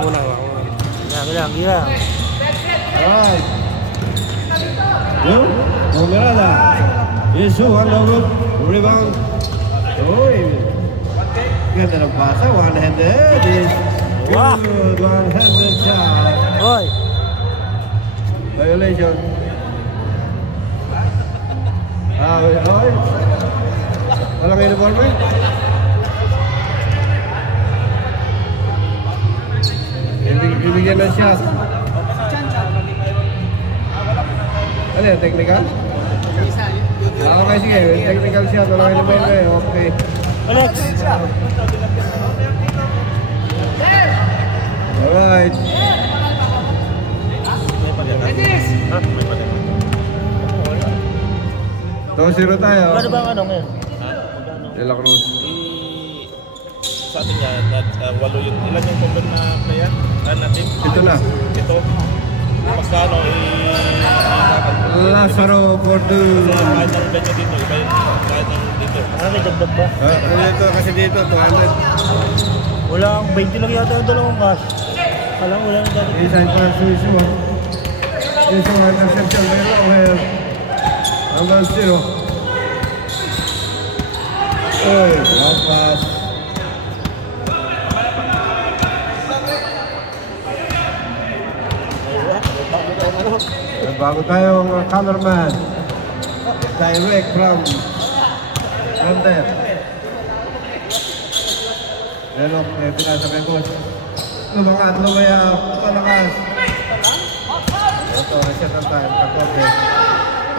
muna. Gila. Alright. Yun, Pomerada. Isuhan daw good. Rebound. Uy. Ganda ng pasa. One-handed. Good. One-handed shot. Hoy. Violation. Oy. Walang uniform eh. Ibigyan ng shot. Ano yan? Technical? Okay, sige. Technical shot. Walang uniform eh. Okay. Alex. Alright. 2-0 tayo. Ano ba ang ano ngayon? De La Cruz. Sa atin yan, walo yun. Ilan yung combine na player? Natin? Ito na. Ito. Magkano Lazaro Porto. kahit ang benyo dito, iba yung kahit ang dito. May dagdag ba? Dito kasi dito, 200. Wala ang 20 lang yata yung dalawang cash. Alam wala yung dagdag. Isang para sa Isuhan. Isuhan ng Central Meron. Hanggang 0. Uy, long pass. Bago tayong cameraman. Direct from there. Pero pinasa kay Boss. Lumangat, lumayap, palakas. Ito, reset ang time. Kapote.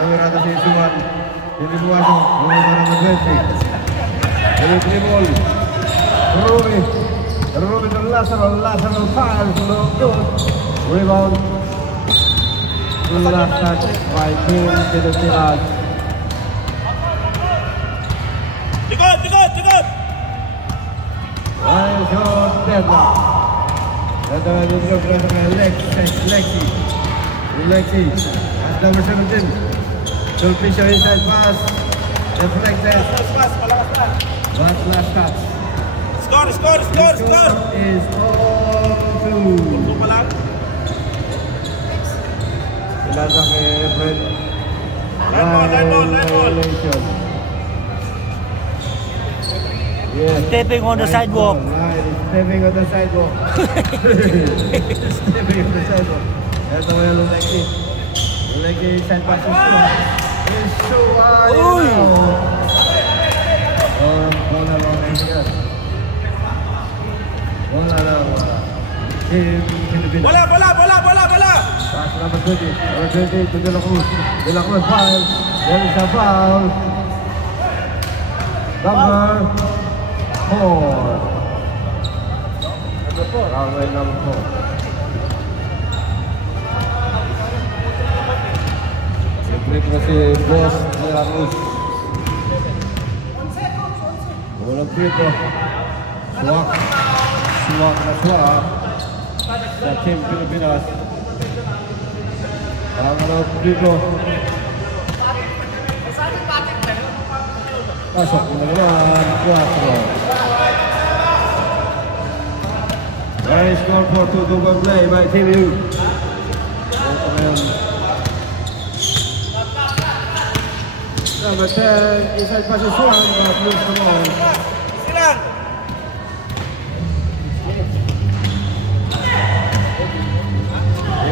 Kamerado si Isuhan. Inibuano. Lumangat ng 20. Dribble. Ruby to Lazaro fires. Rebound. Last touch by Kim Pilipinas. Likod! Ryan shot, deadlock. Ito ay yung press ng Lexi. At number 17. Sulpicio inside pass. Deflected. But last touch. Score! Is all two. Pinasa kay Fred. Line ball. Yes. Stepping on the sidewalk. Right, stepping on the sidewalk. Stepping on the sidewalk. Ito mo yung Lexi. Lexi side pass is so high. Uy! Bola lang Mexican. Bola lang. Team Pilipinas. Bola! Pass number 20. Number 20 to De La Cruz. De La Cruz foul. There is a foul. Number 4. Foul number 4. Nag-click na si Boss De La Cruz. Walang click ko. Swak sa Team Pilipinas. Ang dito. Pasok na naman. 4. Nice score for 2-2 play by Team U. Number 10, inside pass is one, but lose the ball.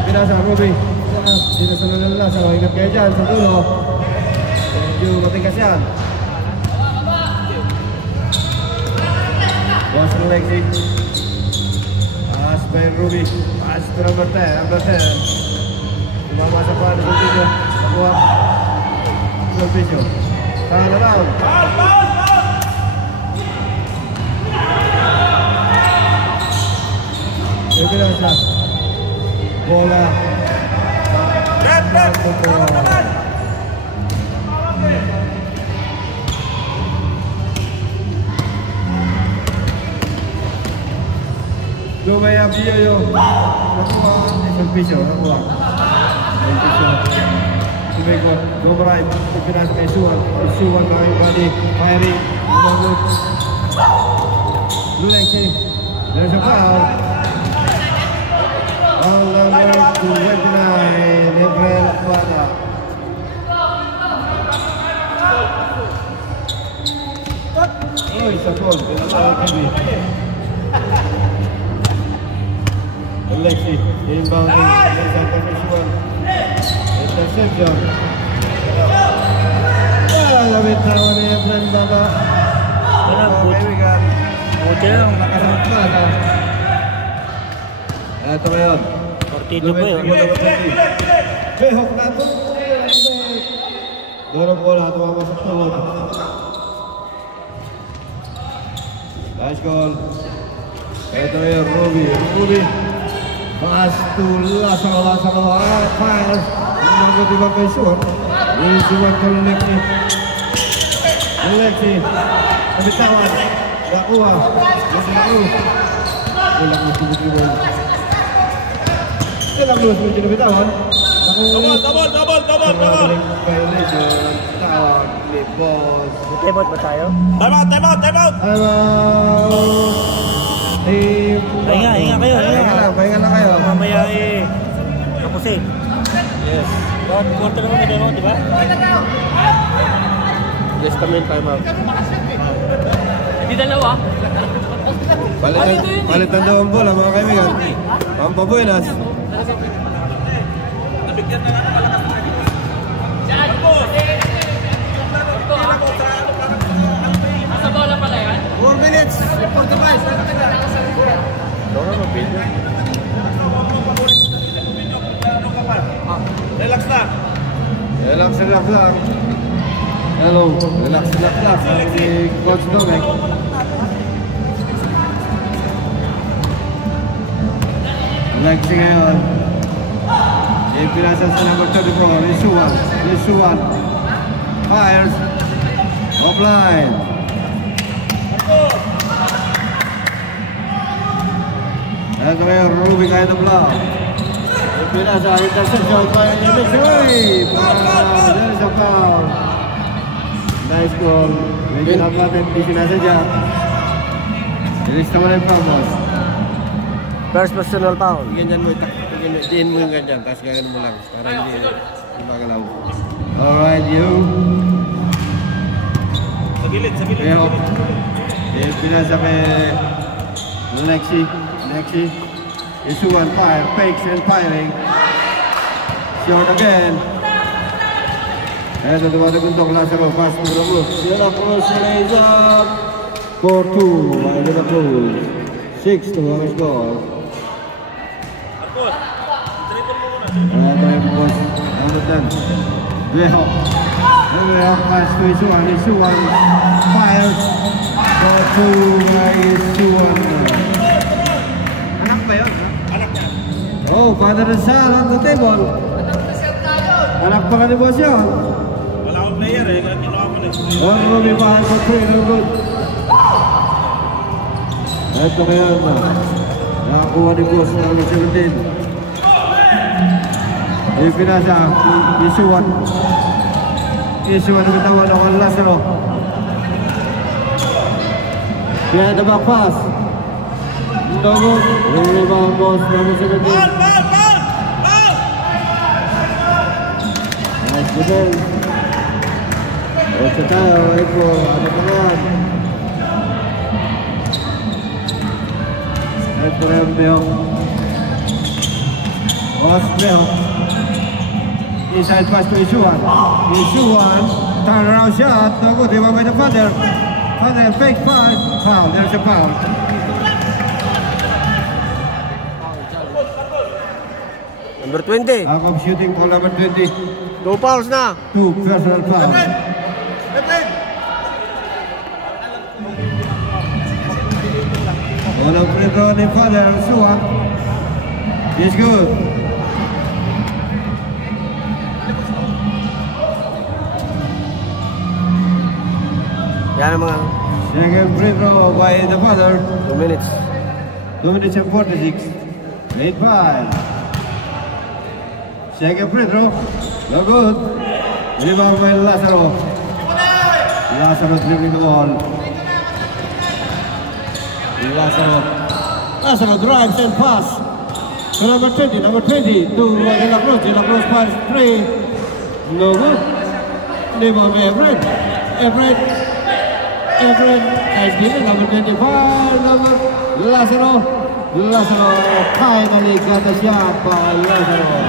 Pinasa Ruby. Dito sa nalala. So, ingat kayo dyan sa dulo. Medyo matigas yan. Boss ng Lexi. Pass by Ruby. Pass to number 10. Number 10. Tumama sa pan. Sulpicio. Nakuha. Sulpicio. Saan na lang. Pinasa. Bola. Lumaya Biyoyo. Nakuha. Sulpicio. Nakuha. Sulpicio. Sumikot. Go right. Pinasa kay Isuhan. Isuhan na yung body. Firing. Lumang loop. Lulexi. There's a foul. Isa Paul, pinatawag kami. Alexi, inbounding, isang position. Interception. Lamit na ni Efren Baba. Mga kaibigan. Buti lang. Nakaroon pa na. Ito ngayon. Partido ba yun? Behok na ito. Dorong bola tumama sa tuhod. Nice goal. Ito ngayon, Ruby. Pass to Lasaro. Fire. Menunggu di bawah Isuan. Isuan ke Lexi. Ambil tawan. Tak kuat. Hilang lurus mungkin lebih tawan. Tabol. Tawan di bos. Tebot ba tayo? Time out. Hinga kayo. Pahinga lang kayo. Mamaya kapusin. Yes. Bawat quarter naman na doon, di ba? Just kami time out. Hindi dalawa. Balitan daw ang bola mga kaibigan. Pampabuenas. Nabigyan na nga malakas na rin. Asa bola pala yan? 4 minutes. 45. Dora mabili. Relax lang. Relax lang. Hello. Relax lang. Si Coach Domek. Lexi ngayon. Pinasa sa number 34. Isuan. Fires. Offline. Ito ngayon, Ruby kaya ng block. Pinasa, interception by Missouri. There is a foul. Nice goal. Medyo natin, di sinasadya. Release naman yung Pramos. First personal foul. Ganyan mo, diin mo yung ganyan, tapos ganyan mo lang. Para hindi magalaw. Alright, you. Sa gilid. Pero, pinasa kay Lexi. Isuan fire, fakes and firing. Short again. Ito dumating untuk Lasaro, pass to the move. Sierra Cruz lays up. 4-2 by Liverpool. 6-2 ang score. Ito yung boss. Ano dan? Behok pass to Isuan fires. 4-2 by Isuan. Anak ba yun? Anak niya. Oh, Father Rizal on the table. Anak pa ka ni boss yun. Wala akong player eh. Kinuha ko na. Ruby behind for 3, no good. Ito kaya naman. Nakakuha ni boss na number 17. Ipinasa, Isuan bitawan ako ang Lasaro. Behind the back pass. No good. Rebound boss number 17. Ball! Nice defense. Ocho tayo, Eko, ano pa naman? Ito na yung Behok. Behok. Inside pass to Isuan. Turn around shot. No good, they were by the Father. Father fake pass. Foul, there's a foul. Number 20. Out of shooting for number 20. 2 fouls na. 2 personal foul. Walang free throw ni Father Isuan. He's good. Yan ang mga Second free throw by the Father. 2 minutes. 2 minutes and 46. 8-5. Second free throw. No good. Rebound by Lasaro. Lasaro dribbling the ball. Lasaro drives and pass. To number 20 to De La Cruz. De La Cruz pass 3. No good. Rebound by Everett. Nice given, number 25, number Lazaro. Lazaro finally got a shot by Lazaro.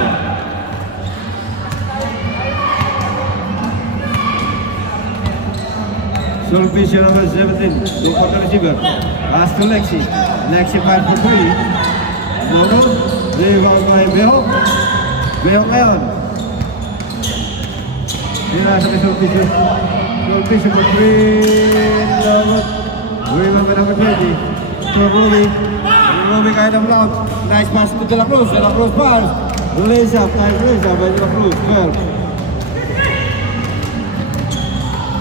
Sulpicio number 17, look for the receiver. Pass to Lexi. Lexi 5 for 3. Nono, rebound by Beho. Beho ngayon. Nasa kay Sulpicio. Sulpicio for 3. Rebound by number 20. To Ruby. Ruby kaya ng block. Nice pass to De La Cruz. De La Cruz pass. Lays up. Nice lays up by De La Cruz. 12.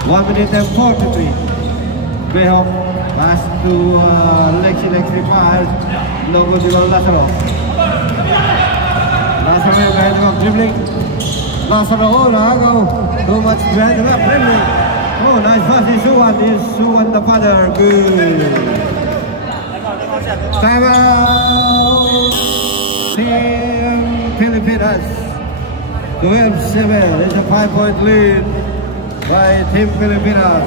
1 minute and 43. Beho pass to Lexi pass. Logo di Lazaro. Lazaro yung behind the back dribbling. Lazaro, oh, nakagaw. Too much behind the back dribbling. Oh, nice pass is Suwan. Is Suwan the father. Good. Time out. Team Pilipinas. 12-7. It's a 5-point lead by Team Pilipinas.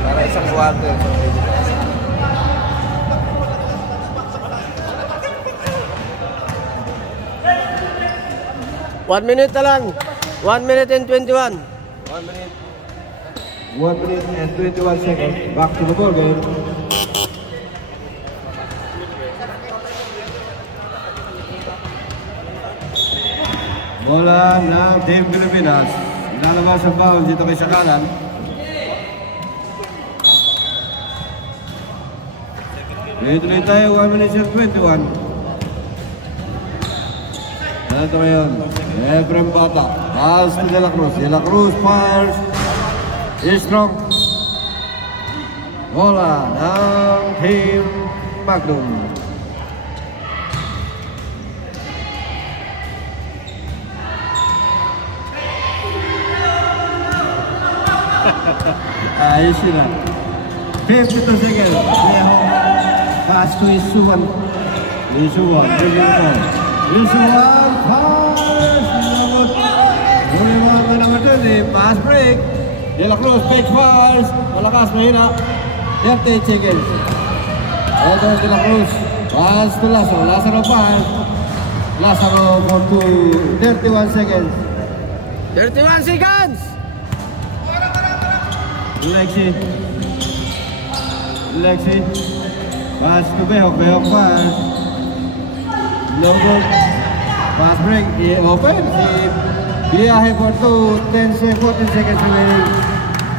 Para isang quarter. 1 minute na lang. 1 minute and 21. 1 minute. 1 minute and 21 seconds. Back to the ball game. Bola ng Team Pilipinas. Ilalabas ang foul dito kay Sakalan. Tuloy tayo, 1 minute and 21. Ito ngayon, Efrem Bata. Pass to De La Cruz. De La Cruz fires. Is strong. Bola ng Team Magnum. Ayos sila. 52 seconds. Pass to Isuwan. Isuwan. Isuwan. Pass. Isuwan ka naman dun eh. Pass break. De La Cruz. Page pass. Malakas. Mahina. 30 seconds. Ito De La Cruz. Pass to Lazaro. Lazaro pass. Lazaro for 31 seconds. 31 seconds! Lexi. Pass to Behok. Behok pass. Logo. Pass break. Open. Biyahe for 14 seconds remaining.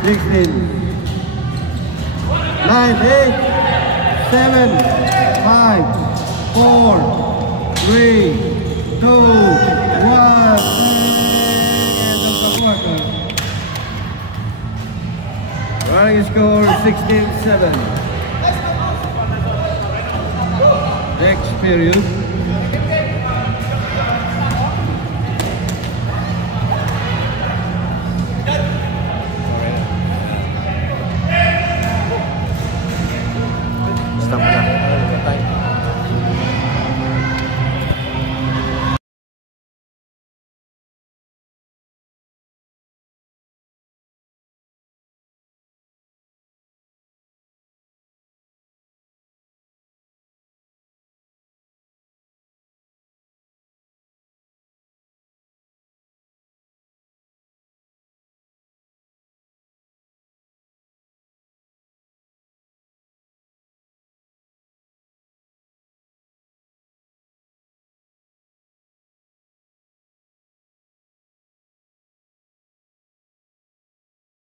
16. 9, 8, 7, 5, 4, 3, 2, 1. Running score 16-7. Next period.